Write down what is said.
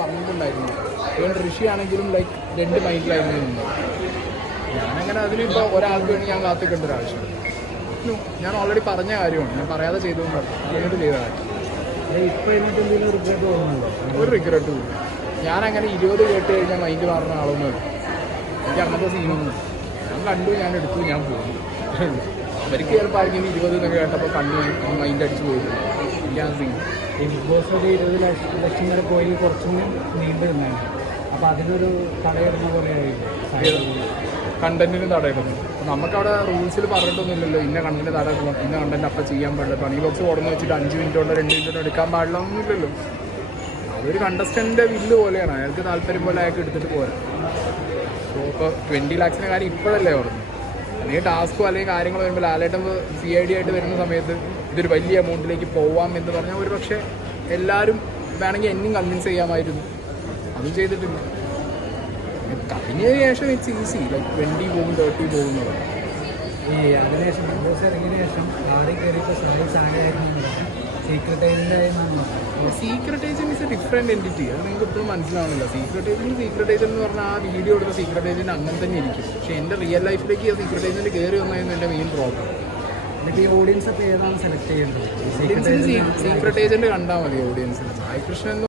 പറഞ്ഞിട്ടുണ്ടായിരുന്നു. ഇവൻ ഋഷി ആണെങ്കിലും ലൈക്ക് രണ്ട് മൈൻഡിലായിരുന്നു നിന്നത് ഞാനങ്ങനെ അതിനിപ്പോൾ ഒരാൾക്ക് വേണ്ടി ഞാൻ കാത്തിക്കേണ്ട ഒരു ആവശ്യമില്ല. ഞാൻ ഓൾറെഡി പറഞ്ഞ കാര്യമാണ്. ഞാൻ പറയാതെ ചെയ്തുകൊണ്ടാണ് ചെയ്ത കാര്യം. എന്നിട്ട് തോന്നുന്നുണ്ടോ? ഒരു റിഗ്രറ്റും ഇല്ല. അങ്ങനെ ഇരുപത് കേട്ട് കഴിഞ്ഞാൽ മൈൻഡ് മാറുന്ന ആളൊന്നും എനിക്ക് അങ്ങനത്തെ സീനൊന്നും ഞാൻ കണ്ടു ഞാൻ എടുത്തു ഞാൻ പോകുന്നു അവർക്ക് ചിലപ്പോൾ ആയിരിക്കും ഇരുപത് എന്നൊക്കെ കേട്ടപ്പോൾ കണ്ടു മൈൻഡ് അടിച്ചു പോയിട്ടുണ്ട് സീൻ ഈ ബിഗ് ബോസ് ഒരു ഇരുപത് ലക്ഷം ലക്ഷം വരെ പോയി കുറച്ചും നീണ്ടു നിന്നാണ്. അപ്പോൾ അതിനൊരു തടയിടുന്ന പോലെ ആയില്ലേ കണ്ടന്റിന് തടയിടുന്നു നമുക്കവിടെ റൂൾസിൽ പറഞ്ഞിട്ടൊന്നുമില്ലല്ലോ ഇന്ന കണ്ടന്റ് തടയിടണം ഇന്ന കണ്ടന്റ് അപ്പം ചെയ്യാൻ പാടില്ല. പണി ബോക്സ് കൊടുന്ന് വെച്ചിട്ട് അഞ്ച് മിനിറ്റ് കൊണ്ടോ രണ്ട് മിനിറ്റ് കൊണ്ടോ എടുക്കാൻ പാടില്ല ഒന്നുമില്ലല്ലോ അതൊരു കണ്ടസ്റ്റന്റെ വില്ല് പോലെയാണ്. അയാൾക്ക് താല്പര്യം പോലെ അയാൾക്ക് എടുത്തിട്ട് പോരാ. അപ്പോൾ ഇപ്പോൾ ട്വന്റി ലാക്സിന്റെ കാര്യം ഇപ്പോഴല്ലേ പറഞ്ഞു അല്ലെങ്കിൽ ടാസ്കോ അല്ലെങ്കിൽ കാര്യങ്ങൾ വരുമ്പോൾ ലാലേട്ടൻ സി ഐ ഡി ആയിട്ട് വരുന്ന സമയത്ത് ഇതൊരു വലിയ എമൗണ്ടിലേക്ക് പോവാം എന്ന് പറഞ്ഞാൽ ഒരു പക്ഷേ എല്ലാവരും വേണമെങ്കിൽ എന്നും കൺവിൻസ് ചെയ്യാമായിരുന്നു. അതും ചെയ്തിട്ടില്ല. കഴിഞ്ഞതിന് ശേഷം ഇറ്റ്സ് ഈസി ലൈക്ക് ട്വന്റി പോകും തേർട്ടി പോകുന്നത് ഈ അതിനുശേഷം ഇറങ്ങിയതിനു ശേഷം ആദ്യം കയറിയപ്പോൾ സായി സാനയായിരുന്നു സീക്രട്ട് ഏജന്റ് ആയിരുന്നു secret agent is a different entity അത് നിങ്ങൾക്ക് ഇപ്പോഴും മനസ്സിലാവുന്നില്ല. സീക്രട്ട് ഏജന്റ് സീക്രട്ട് ഏജന്റ് എന്ന് പറഞ്ഞാൽ ആ വീഡിയോ എടുത്ത സീക്രട്ട് ഏജന്റ് അങ്ങനെ തന്നെ ഇരിക്കും. പക്ഷേ എന്റെ റിയൽ ലൈഫിലേക്ക് ആ സീക്രട്ട് ഏജന്റ് കയറി വന്നതെന്ന് എന്റെ മെയിൻ പ്രോബ്ലം എന്നിട്ട് ഈ ഓഡിയൻസ് ഇപ്പോൾ ഏതാണ് സെലക്ട് ചെയ്യേണ്ടത്? സീക്രട്ട് ഏജന്റ് ഏജന്റ് കണ്ടാൽ മതി ഓഡിയൻസിന് സായി കൃഷ്ണൻ